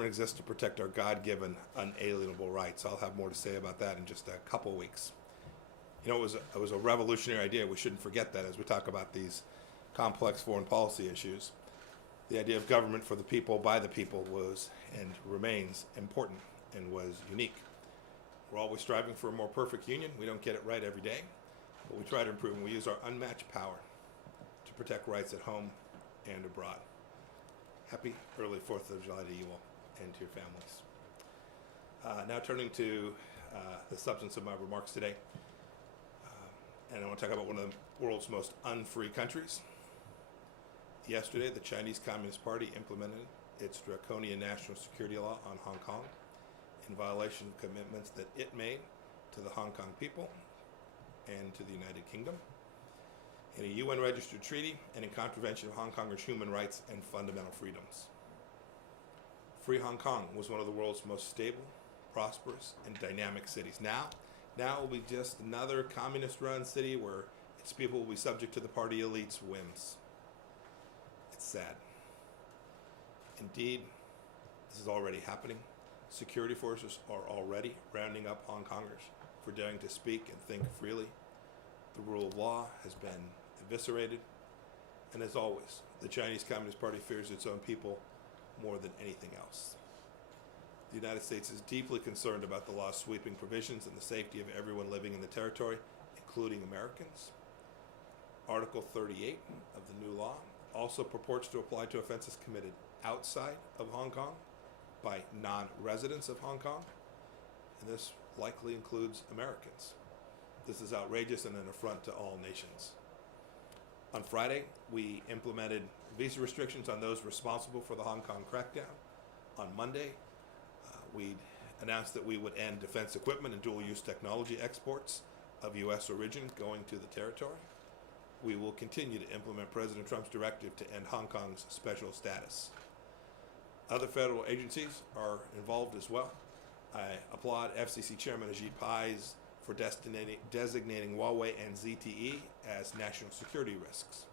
government exists to protect our God-given, unalienable rights. I'll have more to say about that in just a couple weeks. You know, it was a revolutionary idea. We shouldn't forget that as we talk about these complex foreign policy issues. The idea of government for the people, by the people was and remains important and was unique. We're always striving for a more perfect union. We don't get it right every day, but we try to improve, and we use our unmatched power to protect rights at home and abroad. Happy early 4th of July to you all and to your families. Now turning to the substance of my remarks today. And I want to talk about one of the world's most unfree countries. Yesterday, the Chinese Communist Party implemented its draconian national security law on Hong Kong in violation of commitments that it made to the Hong Kong people and to the United Kingdom, in a UN-registered treaty and in contravention of Hong Kongers' human rights and fundamental freedoms. Free Hong Kong was one of the world's most stable, prosperous, and dynamic cities. Now it will be just another communist-run city where its people will be subject to the party elite's whims. It's sad. Indeed, this is already happening. Security forces are already rounding up Hong Kongers for daring to speak and think freely. The rule of law has been eviscerated. And as always, the Chinese Communist Party fears its own people more than anything else. The United States is deeply concerned about the law's sweeping provisions and the safety of everyone living in the territory, including Americans. Article 38 of the new law also purports to apply to offenses committed outside of Hong Kong by non-residents of Hong Kong, and this likely includes Americans. This is outrageous and an affront to all nations. On Friday, we implemented visa restrictions on those responsible for the Hong Kong crackdown. On Monday, we announced that we would end defense equipment and dual-use technology exports of U.S. origin going to the territory. We will continue to implement President Trump's directive to end Hong Kong's special status. Other federal agencies are involved as well. I applaud FCC Chairman Ajit Pai's for designating Huawei and ZTE as national security risks.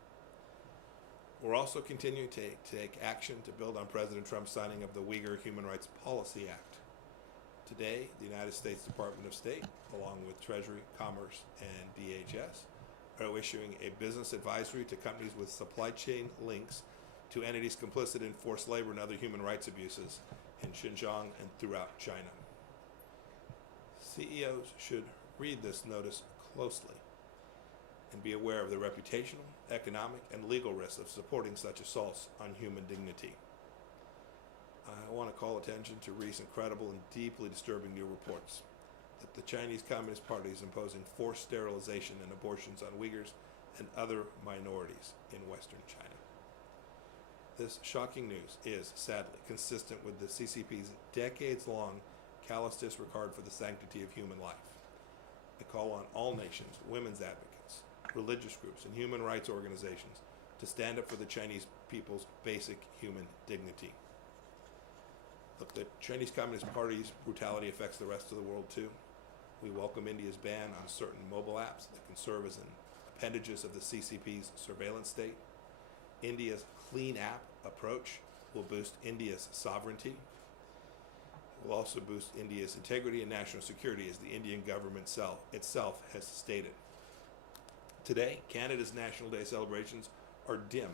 We're also continuing to take action to build on President Trump's signing of the Uyghur Human Rights Policy Act. Today, the United States Department of State, along with Treasury, Commerce, and DHS, are issuing a business advisory to companies with supply chain links to entities complicit in forced labor and other human rights abuses in Xinjiang and throughout China. CEOs should read this notice closely and be aware of the reputational, economic, and legal risks of supporting such assaults on human dignity. I want to call attention to recent credible and deeply disturbing new reports that the Chinese Communist Party is imposing forced sterilization and abortions on Uyghurs and other minorities in Western China. This shocking news is, sadly, consistent with the CCP's decades-long callous disregard for the sanctity of human life. I call on all nations, women's advocates, religious groups, and human rights organizations to stand up for the Chinese people's basic human dignity. Look, the Chinese Communist Party's brutality affects the rest of the world too. We welcome India's ban on certain mobile apps that can serve as appendages of the CCP's surveillance state. India's Clean App approach will boost India's sovereignty. It will also boost India's integrity and national security, as the Indian government itself has stated. Today, Canada's National Day celebrations are dimmed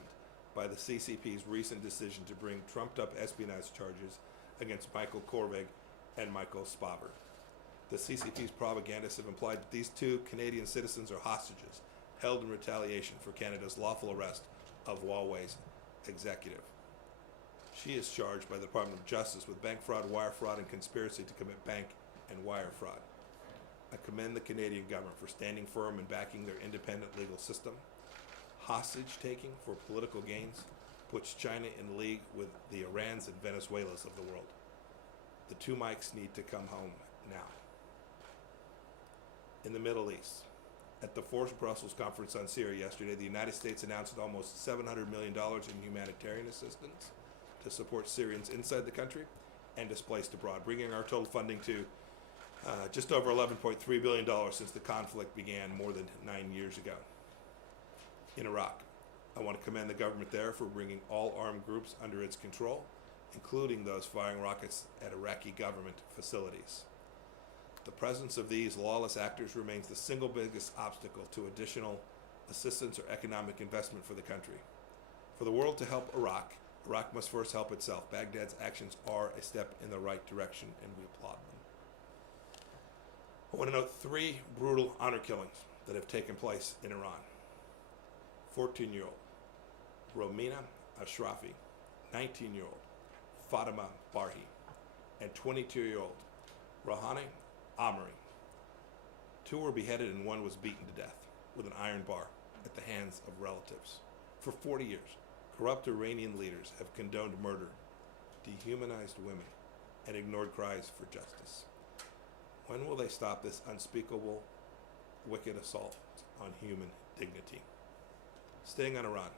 by the CCP's recent decision to bring trumped-up espionage charges against Michael Korvig and Michael Spavor. The CCP's propagandists have implied that these two Canadian citizens are hostages held in retaliation for Canada's lawful arrest of Huawei's executive. She is charged by the Department of Justice with bank fraud, wire fraud, and conspiracy to commit bank and wire fraud. I commend the Canadian government for standing firm and backing their independent legal system. Hostage-taking for political gains puts China in league with the Irans and Venezuelas of the world. The two Mikes need to come home now. In the Middle East, at the fourth Brussels conference on Syria yesterday, the United States announced almost $700 million in humanitarian assistance to support Syrians inside the country and displaced abroad, bringing our total funding to just over $11.3 billion since the conflict began more than 9 years ago. In Iraq, I want to commend the government there for bringing all armed groups under its control including those firing rockets at Iraqi government facilities. The presence of these lawless actors remains the single biggest obstacle to additional assistance or economic investment for the country. For the world to help Iraq, Iraq must first help itself. Baghdad's actions are a step in the right direction, and we applaud them. I want to note 3 brutal honor killings that have taken place in Iran. 14-year-old Romina Ashrafi, 19-year-old Fatima Barhi, and 22-year-old Rouhani Amri. 2 were beheaded and 1 was beaten to death with an iron bar at the hands of relatives. For 40 years, corrupt Iranian leaders have condoned murder, dehumanized women, and ignored cries for justice. When will they stop this unspeakable, wicked assault on human dignity? Staying on Iran.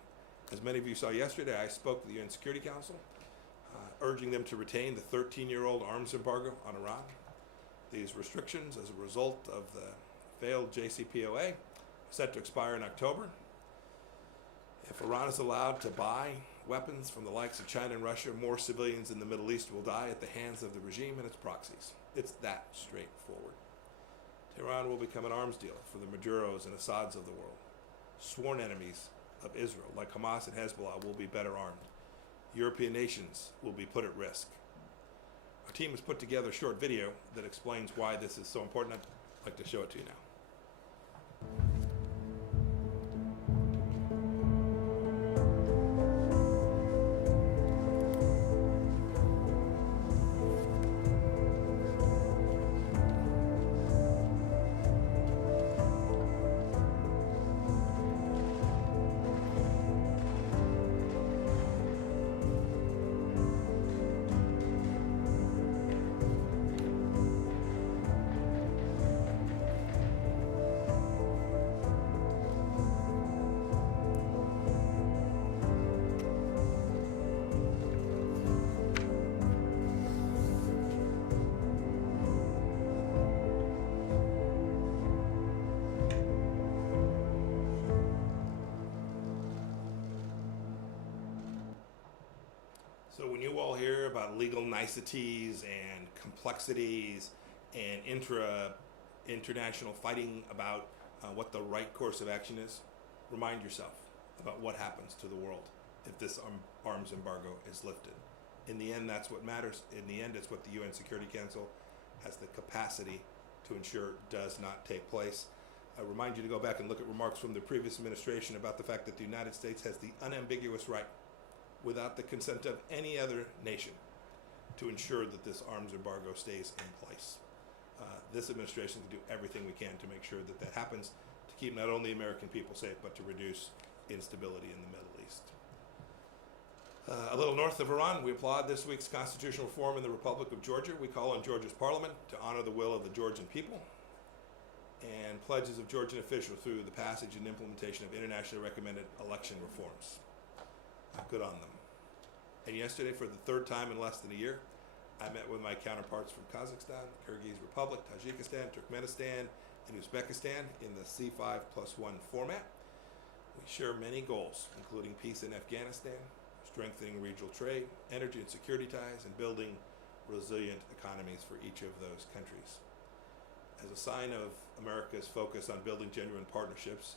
As many of you saw yesterday, I spoke to the UN Security Council, urging them to retain the 13-year-old arms embargo on Iran. These restrictions, as a result of the failed JCPOA, are set to expire in October. If Iran is allowed to buy weapons from the likes of China and Russia, more civilians in the Middle East will die at the hands of the regime and its proxies. It's that straightforward. Tehran will become an arms dealer for the Maduros and Assads of the world. Sworn enemies of Israel, like Hamas and Hezbollah, will be better armed. European nations will be put at risk. Our team has put together a short video that explains why this is so important. I'd like to show it to you now. So when you all hear about legal niceties and complexities and international fighting about what the right course of action is, remind yourself about what happens to the world if this arms embargo is lifted. In the end, that's what matters. In the end, it's what the UN Security Council has the capacity to ensure does not take place. I remind you to go back and look at remarks from the previous administration about the fact that the United States has the unambiguous right, without the consent of any other nation, to ensure that this arms embargo stays in place. This administration can do everything we can to make sure that that happens, to keep not only American people safe, but to reduce instability in the Middle East. A little north of Iran, we applaud this week's constitutional reform in the Republic of Georgia. We call on Georgia's parliament to honor the will of the Georgian people and pledges of Georgian officials through the passage and implementation of internationally recommended election reforms. Good on them. And yesterday, for the 3rd time in less than a year, I met with my counterparts from Kazakhstan, Kyrgyz Republic, Tajikistan, Turkmenistan, and Uzbekistan in the C5+1 format. We share many goals, including peace in Afghanistan, strengthening regional trade, energy and security ties, and building resilient economies for each of those countries. As a sign of America's focus on building genuine partnerships,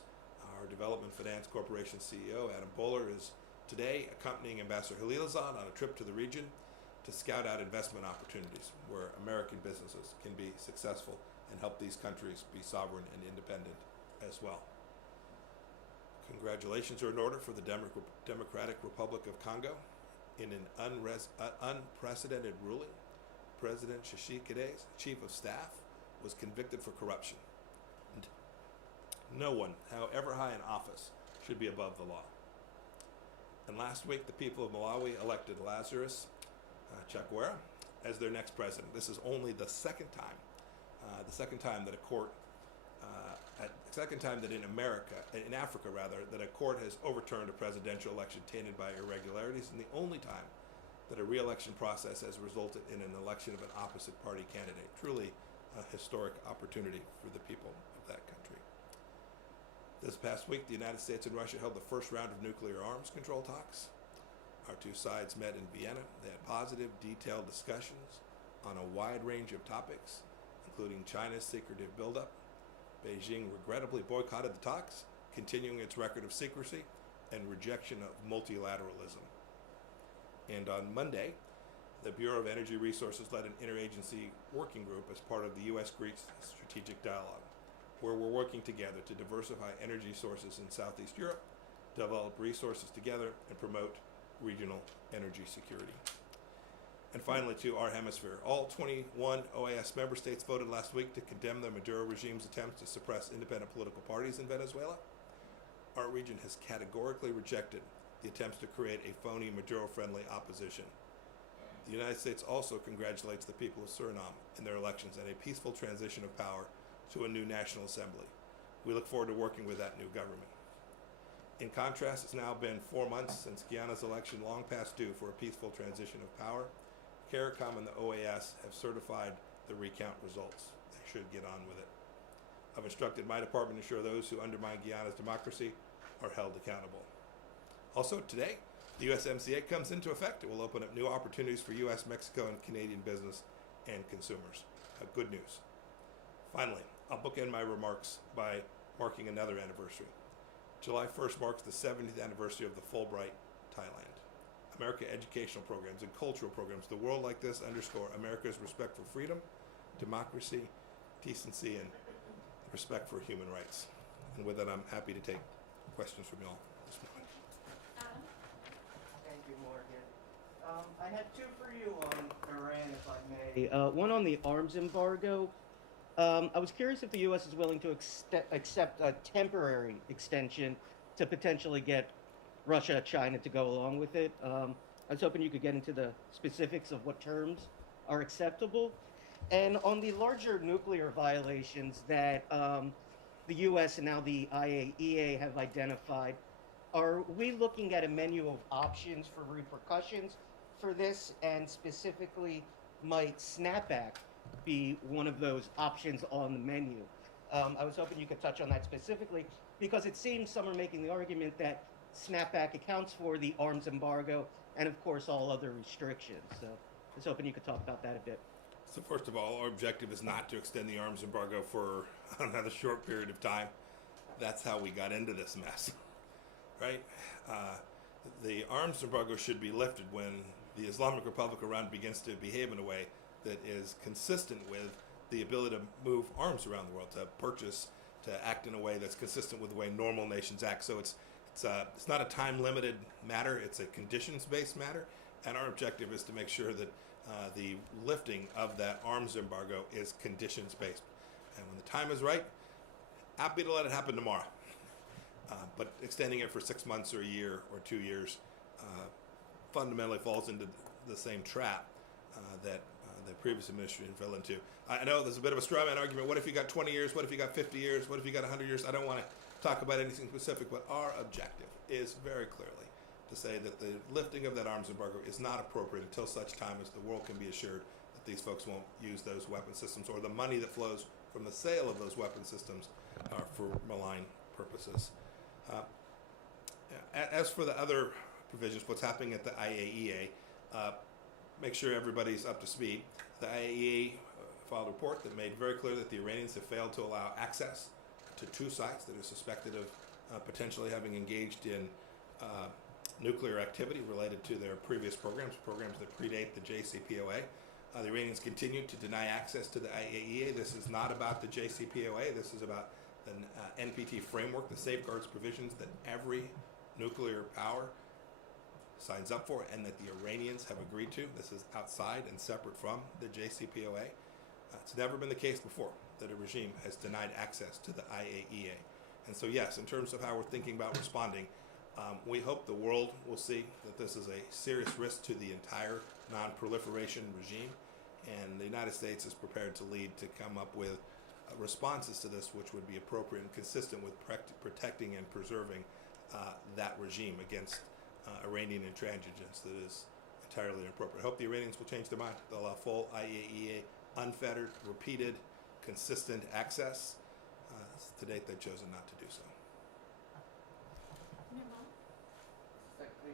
our Development Finance Corporation CEO, Adam Bowler, is today accompanying Ambassador Khalilzad on a trip to the region to scout out investment opportunities where American businesses can be successful and help these countries be sovereign and independent as well. Congratulations are in order for the Democratic Republic of Congo. In an unprecedented ruling, President Tshisekedi's chief of staff was convicted for corruption. And no one, however high in office, should be above the law. And last week, the people of Malawi elected Lazarus Chakwera as their next president. This is only the second time that a court, in Africa, that a court has overturned a presidential election tainted by irregularities, and the only time that a re-election process has resulted in an election of an opposite party candidate. Truly a historic opportunity for the people of that country. This past week, the United States and Russia held the first round of nuclear arms control talks. Our two sides met in Vienna. They had positive, detailed discussions on a wide range of topics, including China's secretive buildup. Beijing regrettably boycotted the talks, continuing its record of secrecy and rejection of multilateralism. And on Monday, the Bureau of Energy Resources led an interagency working group as part of the U.S.-Greece Strategic Dialogue, where we're working together to diversify energy sources in Southeast Europe, develop resources together, and promote regional energy security. And finally, to our hemisphere, all 21 OAS member states voted last week to condemn the Maduro regime's attempts to suppress independent political parties in Venezuela. Our region has categorically rejected the attempts to create a phony Maduro-friendly opposition. The United States also congratulates the people of Suriname in their elections and a peaceful transition of power to a new National Assembly. We look forward to working with that new government. In contrast, it's now been 4 months since Guyana's election, long past due for a peaceful transition of power. CARICOM and the OAS have certified the recount results. They should get on with it. I've instructed my department to ensure those who undermine Guyana's democracy are held accountable. Also today, the USMCA comes into effect. It will open up new opportunities for U.S., Mexico, and Canadian business and consumers. Good news. Finally, I'll bookend my remarks by marking another anniversary. July 1st marks the 70th anniversary of the Fulbright, Thailand. American educational programs and cultural programs, the world like this, underscore America's respect for freedom, democracy, decency, and respect for human rights. And with that, I'm happy to take questions from y'all this morning. Adam? Thank you, Morgan. I had two for you on Iran, if I may. One on the arms embargo. I was curious if the U.S. is willing to accept a temporary extension to potentially get Russia, China to go along with it. I was hoping you could get into the specifics of what terms are acceptable. And on the larger nuclear violations that the U.S. and now the IAEA have identified, are we looking at a menu of options for repercussions for this? And specifically, might snapback be one of those options on the menu? I was hoping you could touch on that specifically, because it seems some are making the argument that snapback accounts for the arms embargo and, of course, all other restrictions. So I was hoping you could talk about that a bit. So first of all, our objective is not to extend the arms embargo for another short period of time. That's how we got into this mess, right? The arms embargo should be lifted when the Islamic Republic of Iran begins to behave in a way that is consistent with the ability to move arms around the world, to purchase, to act in a way that's consistent with the way normal nations act. So it's not a time-limited matter, it's a conditions-based matter, and our objective is to make sure that the lifting of that arms embargo is conditions-based. And when the time is right, happy to let it happen tomorrow. But extending it for 6 months or a year or 2 years fundamentally falls into the same trap that the previous administration fell into. I know there's a bit of a straw man argument. What if you got 20 years? What if you got 50 years? What if you got 100 years? I don't want to talk about anything specific, but our objective is very clearly to say that the lifting of that arms embargo is not appropriate until such time as the world can be assured that these folks won't use those weapon systems, or the money that flows from the sale of those weapon systems for malign purposes. As for the other provisions, what's happening at the IAEA, make sure everybody's up to speed. The IAEA filed a report that made very clear that the Iranians have failed to allow access to 2 sites that are suspected of potentially having engaged in nuclear activity related to their previous programs that predate the JCPOA. The Iranians continue to deny access to the IAEA. This is not about the JCPOA. This is about the NPT framework, the safeguards provisions that every nuclear power signs up for and that the Iranians have agreed to. This is outside and separate from the JCPOA. It's never been the case before that a regime has denied access to the IAEA. And so yes, in terms of how we're thinking about responding, we hope the world will see that this is a serious risk to the entire non-proliferation regime, and the United States is prepared to lead to come up with responses to this which would be appropriate and consistent with protecting and preserving that regime against Iranian intransigence that is entirely inappropriate. I hope the Iranians will change their mind. They'll allow full IAEA, unfettered, repeated, consistent access. To date, they've chosen not to do so. Nirmal? Secretary,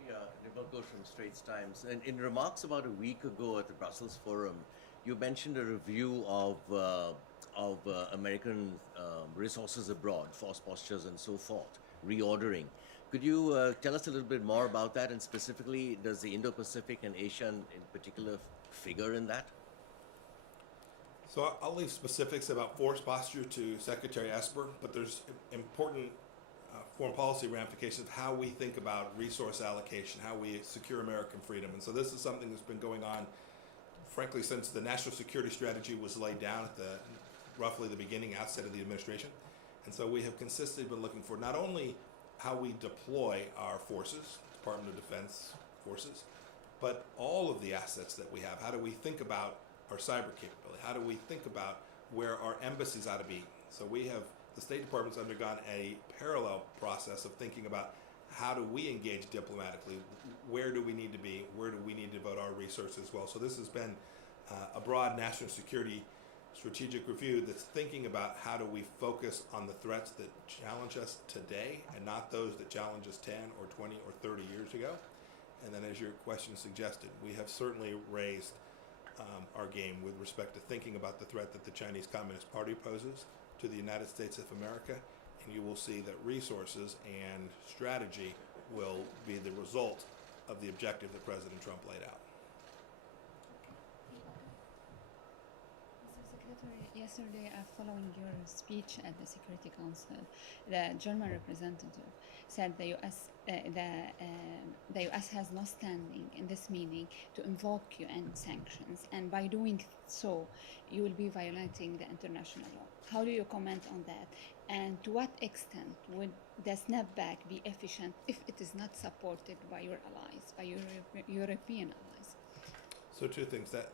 Ghosh from Straits Times. And in remarks about a week ago at the Brussels Forum, you mentioned a review of American resources abroad, force postures, and so forth, reordering. Could you tell us a little bit more about that? And specifically, does the Indo-Pacific and Asia in particular figure in that? So I'll leave specifics about force posture to Secretary Esper, but there's important foreign policy ramifications of how we think about resource allocation, how we secure American freedom. And so this is something that's been going on, frankly, since the national security strategy was laid down at roughly the beginning, outset of the administration. And so we have consistently been looking for not only how we deploy our forces, Department of Defense forces, but all of the assets that we have. How do we think about our cyber capability? How do we think about where our embassies ought to be? So the State Department's undergone a parallel process of thinking about how do we engage diplomatically, where do we need to be, where do we need to devote our resources as well. So this has been a broad national security strategic review that's thinking about how do we focus on the threats that challenge us today and not those that challenge us 10 or 20 or 30 years ago. And then as your question suggested, we have certainly raised our game with respect to thinking about the threat that the Chinese Communist Party poses to the United States of America, and you will see that resources and strategy will be the result of the objective that President Trump laid out. Mr. Secretary, yesterday, following your speech at the Security Council, the German representative said the U.S. has no standing in this meeting to invoke UN sanctions, and by doing so, you will be violating the international law. How do you comment on that? And to what extent would the snapback be efficient if it is not supported by your allies, by your European allies? So two things. That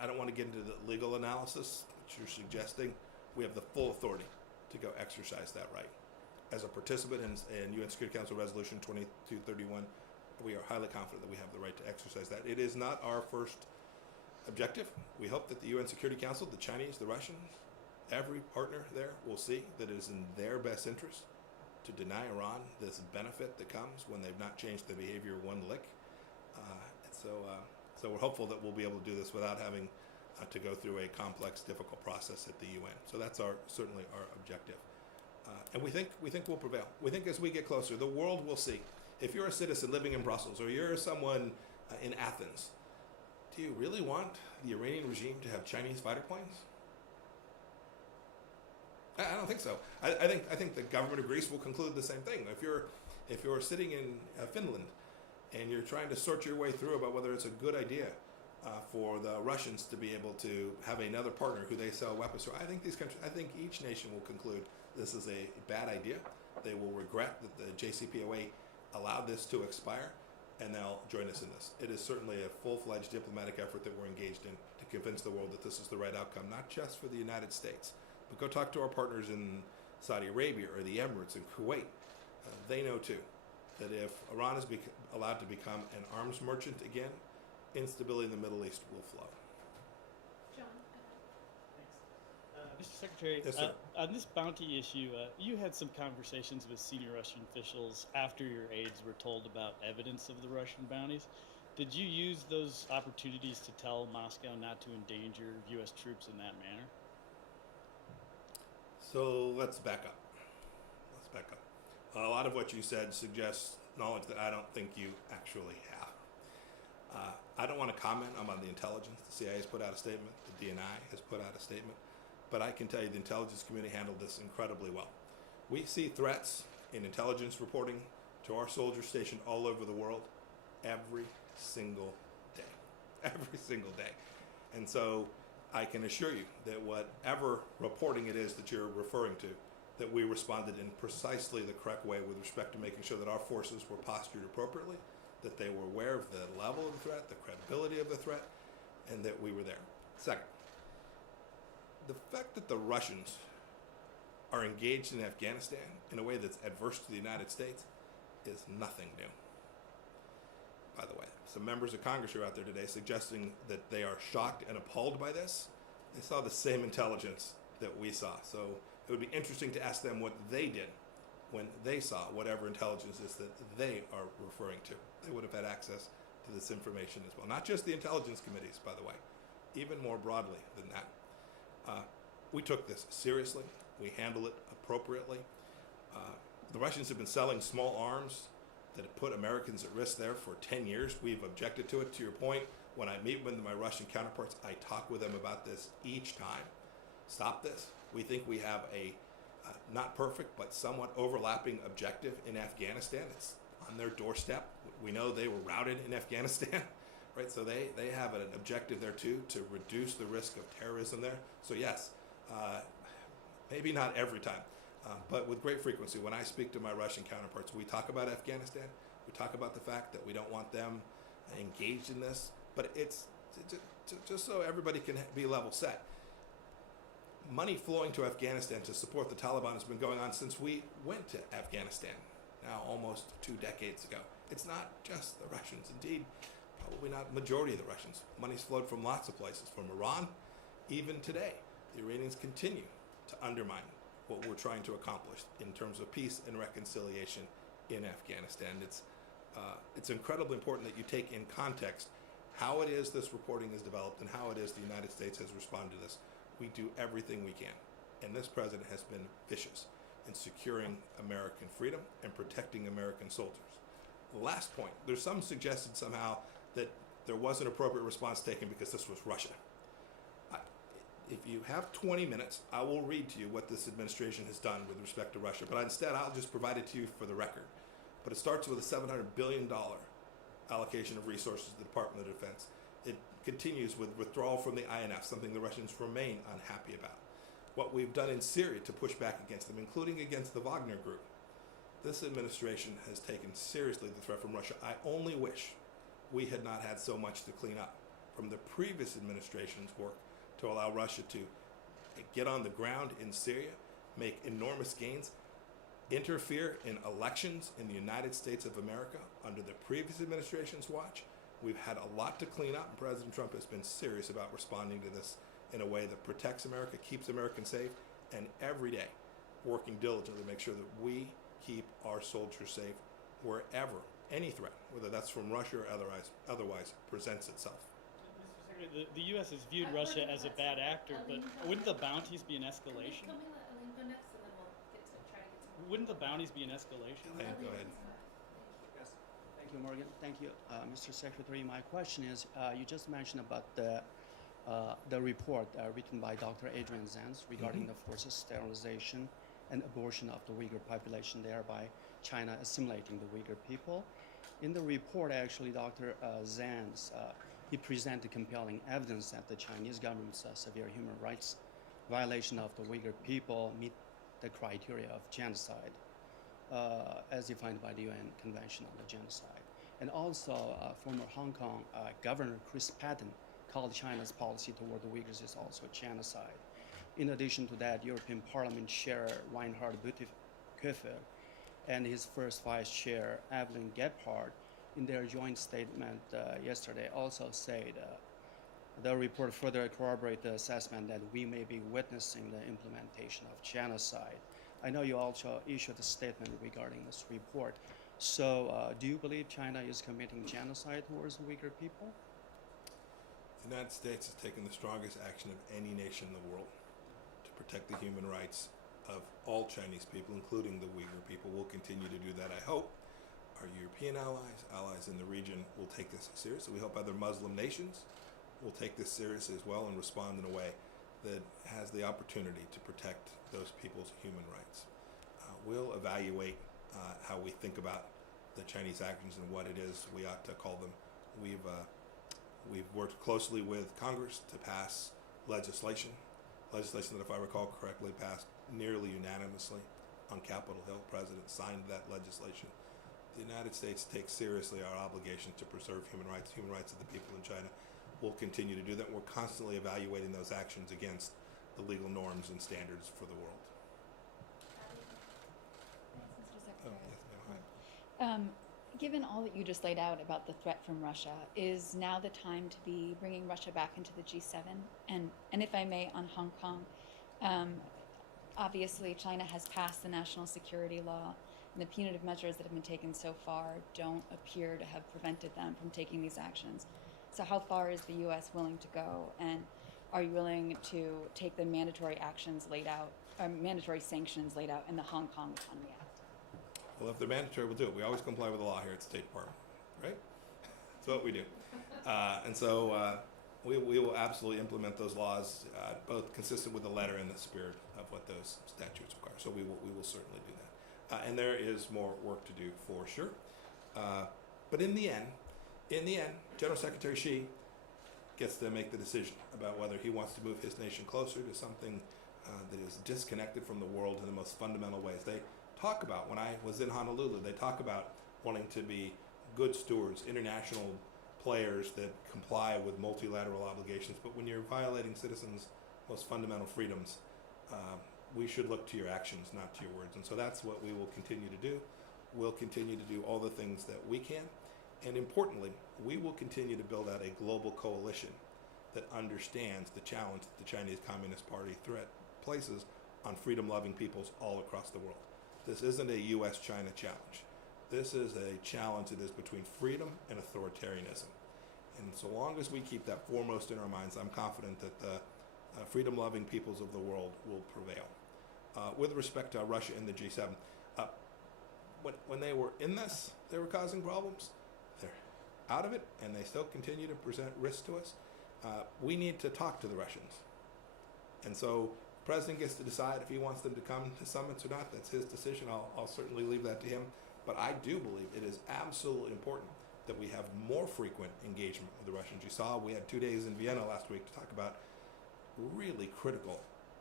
I don't want to get into the legal analysis that you're suggesting. We have the full authority to go exercise that right. As a participant in UN Security Council Resolution 2231, we are highly confident that we have the right to exercise that. It is not our first objective. We hope that the UN Security Council, the Chinese, the Russians, every partner there will see that it is in their best interest to deny Iran this benefit that comes when they've not changed their behavior one lick. So we're hopeful that we'll be able to do this without having to go through a complex, difficult process at the UN. So that's certainly our objective. And we think we'll prevail. We think as we get closer, the world will see. If you're a citizen living in Brussels or you're someone in Athens, do you really want the Iranian regime to have Chinese fighter planes? I don't think so. I think the government of Greece will conclude the same thing. If you're sitting in Finland and you're trying to sort your way through about whether it's a good idea for the Russians to be able to have another partner who they sell weapons to, I think each nation will conclude this is a bad idea. They will regret that the JCPOA allowed this to expire, and they'll join us in this. It is certainly a full-fledged diplomatic effort that we're engaged in to convince the world that this is the right outcome, not just for the United States, but go talk to our partners in Saudi Arabia or the Emirates and Kuwait. They know too that if Iran is allowed to become an arms merchant again, instability in the Middle East will flow. John. Thanks. Mr. Secretary, Yes, sir. On this bounty issue, you had some conversations with senior Russian officials after your aides were told about evidence of the Russian bounties. Did you use those opportunities to tell Moscow not to endanger U.S. troops in that manner? So let's back up. A lot of what you said suggests knowledge that I don't think you actually have. I don't want to comment on the intelligence. The CIA has put out a statement. The DNI has put out a statement. But I can tell you the intelligence community handled this incredibly well. We see threats in intelligence reporting to our soldiers stationed all over the world every single day. Every single day. And so I can assure you that whatever reporting it is that you're referring to, that we responded in precisely the correct way with respect to making sure that our forces were postured appropriately, that they were aware of the level of the threat, the credibility of the threat, and that we were there. Second, the fact that the Russians are engaged in Afghanistan in a way that's adverse to the United States is nothing new. By the way, some members of Congress are out there today suggesting that they are shocked and appalled by this. They saw the same intelligence that we saw. So it would be interesting to ask them what they did when they saw whatever intelligence is that they are referring to. They would have had access to this information as well. Not just the intelligence committees, by the way, even more broadly than that. We took this seriously. We handle it appropriately. The Russians have been selling small arms that have put Americans at risk there for 10 years. We've objected to it. To your point, when I meet with my Russian counterparts, I talk with them about this each time. Stop this. We think we have a not perfect, but somewhat overlapping objective in Afghanistan. It's on their doorstep. We know they were routed in Afghanistan, right? So they have an objective there too, to reduce the risk of terrorism there. So yes, maybe not every time, but with great frequency, when I speak to my Russian counterparts, we talk about Afghanistan. We talk about the fact that we don't want them engaged in this, but it's just so everybody can be level set. Money flowing to Afghanistan to support the Taliban has been going on since we went to Afghanistan, now almost 2 decades ago. It's not just the Russians. Indeed, probably not the majority of the Russians. Money's flowed from lots of places, from Iran. Even today, the Iranians continue to undermine what we're trying to accomplish in terms of peace and reconciliation in Afghanistan. It's incredibly important that you take in context how it is this reporting is developed and how it is the United States has responded to this. We do everything we can, and this president has been vicious in securing American freedom and protecting American soldiers. The last point, there's some suggested somehow that there was an appropriate response taken because this was Russia. If you have 20 minutes, I will read to you what this administration has done with respect to Russia, but instead I'll just provide it to you for the record. But it starts with a $700 billion allocation of resources to the Department of Defense. It continues with withdrawal from the INF, something the Russians remain unhappy about. What we've done in Syria to push back against them, including against the Wagner Group. This administration has taken seriously the threat from Russia. I only wish we had not had so much to clean up from the previous administration's work to allow Russia to get on the ground in Syria, make enormous gains, interfere in elections in the United States of America under the previous administration's watch. We've had a lot to clean up, and President Trump has been serious about responding to this in a way that protects America, keeps Americans safe, and every day working diligently to make sure that we keep our soldiers safe wherever any threat, whether that's from Russia or otherwise presents itself. Mr. Secretary, the U.S. has viewed Russia as a bad actor, but wouldn't the bounties be an escalation? Wouldn't the bounties be an escalation? Go ahead. Yes. Thank you, Morgan. Thank you, Mr. Secretary. My question is, you just mentioned about the report written by Dr. Adrian Zenz regarding the forced sterilization and abortion of the Uyghur population, thereby China assimilating the Uyghur people. In the report, actually, Dr. Zenz, he presented compelling evidence that the Chinese government's severe human rights violation of the Uyghur people meet the criteria of genocide, as defined by the UN Convention on the Genocide. And also, former Hong Kong Governor Chris Patten called China's policy toward the Uyghurs is also genocide. In addition to that, European Parliament Chair Reinhard Bütikofer and his first Vice Chair Evelyn Gebhardt, in their joint statement yesterday, also said the report further corroborates the assessment that we may be witnessing the implementation of genocide. I know you also issued a statement regarding this report. So, do you believe China is committing genocide towards the Uyghur people? The United States has taken the strongest action of any nation in the world to protect the human rights of all Chinese people, including the Uyghur people. We'll continue to do that. I hope our European allies in the region will take this seriously. We hope other Muslim nations will take this seriously as well and respond in a way that has the opportunity to protect those people's human rights. We'll evaluate how we think about the Chinese actions and what it is we ought to call them. We've worked closely with Congress to pass legislation that, if I recall correctly, passed nearly unanimously on Capitol Hill. The President signed that legislation. The United States takes seriously our obligation to preserve human rights of the people in China. We'll continue to do that. We're constantly evaluating those actions against the legal norms and standards for the world. Thanks, Mr. Oh, Secretary. yes, ma'am. Hi. Given all that you just laid out about the threat from Russia, is now the time to be bringing Russia back into the G7? And if I may, on Hong Kong, obviously China has passed the national security law And the punitive measures that have been taken so far don't appear to have prevented them from taking these actions. So how far is the U.S. willing to go, and are you willing to take the mandatory actions laid out, mandatory sanctions laid out in the Hong Kong Economy Act? Well, if they're mandatory, we'll do it. We always comply with the law here at the State Department, right? That's what we do. And so we will absolutely implement those laws, both consistent with the letter and the spirit of what those statutes require. So we will certainly do that. And there is more work to do for sure. But in the end, General Secretary Xi gets to make the decision about whether he wants to move his nation closer to something that is disconnected from the world in the most fundamental ways. They talk about, when I was in Honolulu, they talk about wanting to be good stewards, international players that comply with multilateral obligations. But when you're violating citizens' most fundamental freedoms, we should look to your actions, not to your words. And so that's what we will continue to do. We'll continue to do all the things that we can. And importantly, we will continue to build out a global coalition that understands the challenge that the Chinese Communist Party threat places on freedom-loving peoples all across the world. This isn't a U.S.-China challenge. This is a challenge that is between freedom and authoritarianism. And so long as we keep that foremost in our minds, I'm confident that the freedom-loving peoples of the world will prevail. With respect to Russia and the G7, when they were in this, they were causing problems. They're out of it, and they still continue to present risks to us. We need to talk to the Russians. And so the president gets to decide if he wants them to come to summits or not. That's his decision. I'll certainly leave that to him. But I do believe it is absolutely important that we have more frequent engagement with the Russians. You saw we had 2 days in Vienna last week to talk about really critical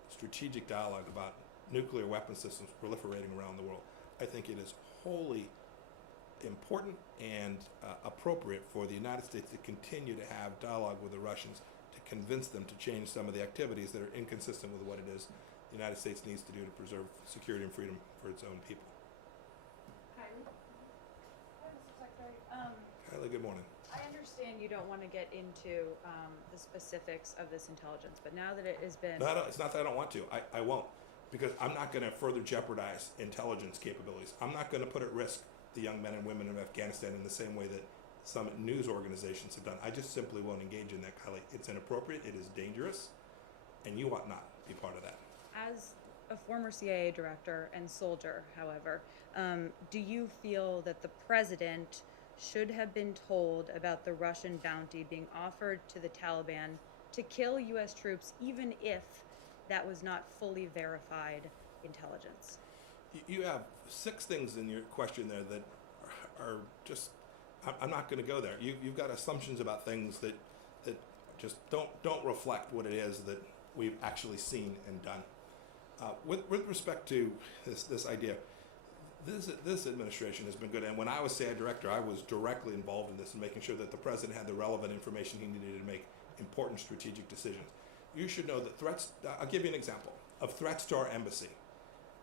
strategic dialogue about nuclear weapon systems proliferating around the world. I think it is wholly important and appropriate for the United States to continue to have dialogue with the Russians to convince them to change some of the activities that are inconsistent with what it is the United States needs to do to preserve security and freedom for its own people. Kylie? Hi, Mr. Secretary. Kylie, good morning. I understand you don't want to get into the specifics of this intelligence, but now that it has been... No, it's not that I don't want to. I won't, because I'm not going to further jeopardize intelligence capabilities. I'm not going to put at risk the young men and women of Afghanistan in the same way that some news organizations have done. I just simply won't engage in that, Kylie. It's inappropriate, it is dangerous, and you ought not be part of that. As a former CIA director and soldier, however, do you feel that the president should have been told about the Russian bounty being offered to the Taliban to kill U.S. troops, even if that was not fully verified intelligence? You have 6 things in your question there that are just, I'm not going to go there. You've got assumptions about things that just don't reflect what it is that we've actually seen and done. With respect to this idea, this administration has been good. And when I was CIA director, I was directly involved in this and making sure that the president had the relevant information he needed to make important strategic decisions. You should know that threats, I'll give you an example of threats to our embassy.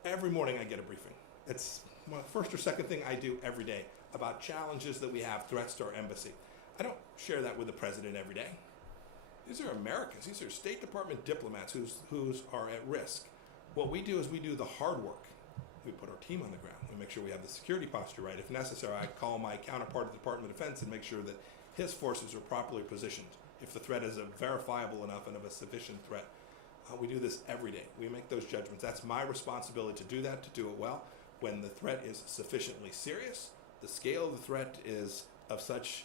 Every morning I get a briefing. It's the first or second thing I do every day about challenges that we have, threats to our embassy. I don't share that with the president every day. These are Americans. These are State Department diplomats who are at risk. What we do is we do the hard work. We put our team on the ground. We make sure we have the security posture right. If necessary, I call my counterpart at the Department of Defense and make sure that his forces are properly positioned. If the threat is a verifiable enough and of a sufficient threat, we do this every day. We make those judgments. That's my responsibility to do that, to do it well. When the threat is sufficiently serious, the scale of the threat is of such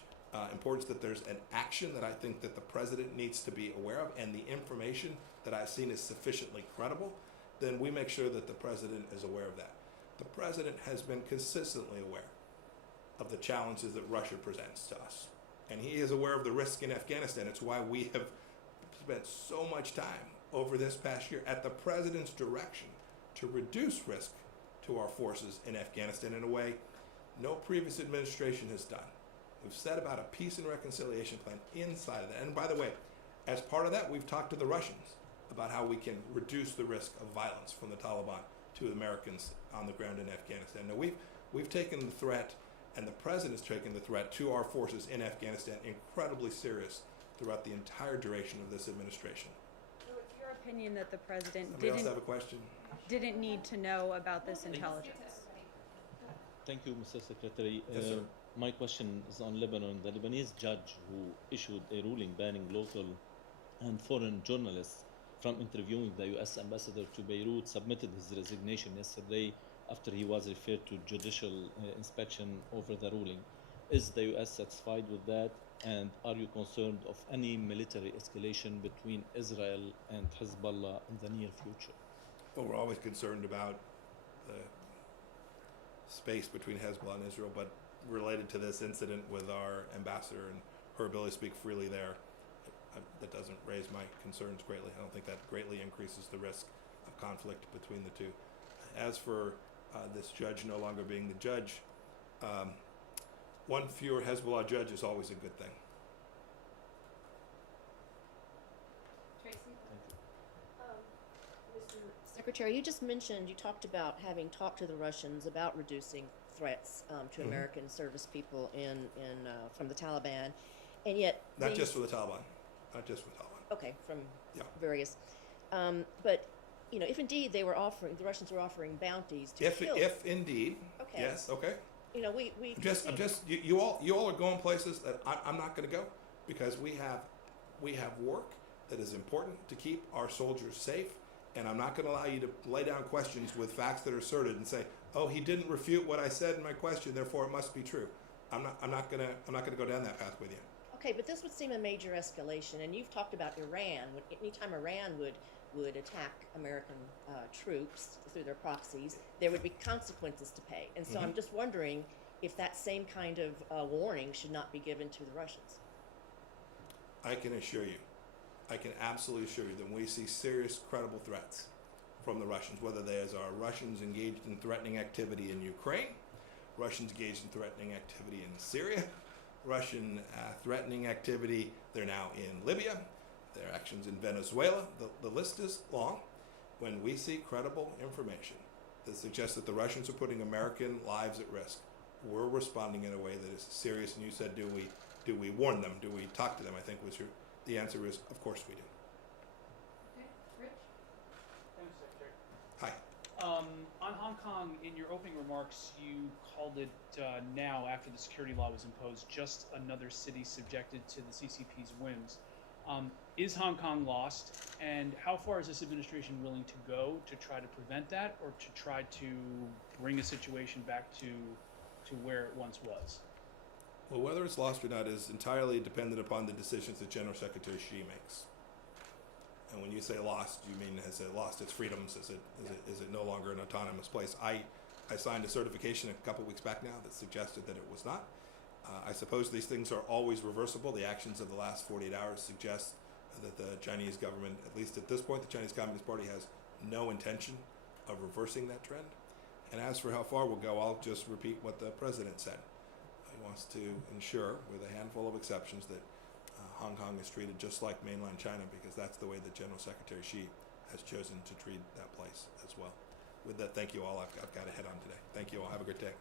importance that there's an action that I think that the president needs to be aware of, and the information that I've seen is sufficiently credible, then we make sure that the president is aware of that. The president has been consistently aware of the challenges that Russia presents to us. And he is aware of the risk in Afghanistan. It's why we have spent so much time over this past year at the president's direction to reduce risk to our forces in Afghanistan in a way no previous administration has done. We've set about a peace and reconciliation plan inside of that. And by the way, as part of that, we've talked to the Russians about how we can reduce the risk of violence from the Taliban to Americans on the ground in Afghanistan. Now, we've taken the threat, and the president's taken the threat to our forces in Afghanistan incredibly serious throughout the entire duration of this administration. So it's your opinion that the president Somebody else have a question? didn't need to know about this intelligence? Thank you, Mr. Secretary. Yes, sir. My question is on Lebanon. The Lebanese judge who issued a ruling banning local and foreign journalists from interviewing the U.S. ambassador to Beirut submitted his resignation yesterday after he was referred to judicial inspection over the ruling. Is the U.S. satisfied with that? And are you concerned of any military escalation between Israel and Hezbollah in the near future? Well, we're always concerned about the space between Hezbollah and Israel, but related to this incident with our ambassador and her ability to speak freely there, that doesn't raise my concerns greatly. I don't think that greatly increases the risk of conflict between the two. As for this judge no longer being the judge, one fewer Hezbollah judge is always a good thing. Tracy? Mr. Secretary, you just mentioned, you talked about having talked to the Russians about reducing threats to American service people from the Taliban, and yet Not just for the Taliban. Not just for the Taliban. Okay, from Yeah. various, but you know, if indeed the Russians were offering bounties to kill, If indeed. Okay. Yes. Okay. you know, we You all are going places that I'm not going to go, because we have work that is important to keep our soldiers safe, and I'm not going to allow you to lay down questions with facts that are asserted and say, oh, he didn't refute what I said in my question, therefore it must be true. I'm not going to go down that path with you. Okay, but this would seem a major escalation, and you've talked about Iran. Anytime Iran would attack American troops through their proxies, there would be consequences to pay. And so I'm just wondering if that same kind of warning should not be given to the Russians. I can absolutely assure you that when we see serious, credible threats from the Russians, whether there's are Russians engaged in threatening activity in Ukraine, Russians engaged in threatening activity in Syria, Russian threatening activity, they're now in Libya, their actions in Venezuela, the list is long. When we see credible information that suggests that the Russians are putting American lives at risk, we're responding in a way that is serious. And you said, do we warn them? Do we talk to them? I think the answer is, of course we do. Okay, Rich? Thanks, Secretary. Hi. On Hong Kong, in your opening remarks, you called it now, after the security law was imposed, just another city subjected to the CCP's whims. Is Hong Kong lost, and how far is this administration willing to go to try to prevent that, or to try to bring a situation back to where it once was? Well, whether it's lost or not is entirely dependent upon the decisions that General Secretary Xi makes. And when you say lost, you mean has it lost its freedoms? Is it no longer an autonomous place? I signed a certification a couple weeks back now that suggested that it was not. I suppose these things are always reversible. The actions of the last 48 hours suggest that the Chinese government, at least at this point, the Chinese Communist Party has no intention of reversing that trend. And as for how far we'll go, I'll just repeat what the president said. He wants to ensure, with a handful of exceptions, that Hong Kong is treated just like mainland China, because that's the way that General Secretary Xi has chosen to treat that place as well. With that, thank you all. I've got to head on today. Thank you all. Have a good day.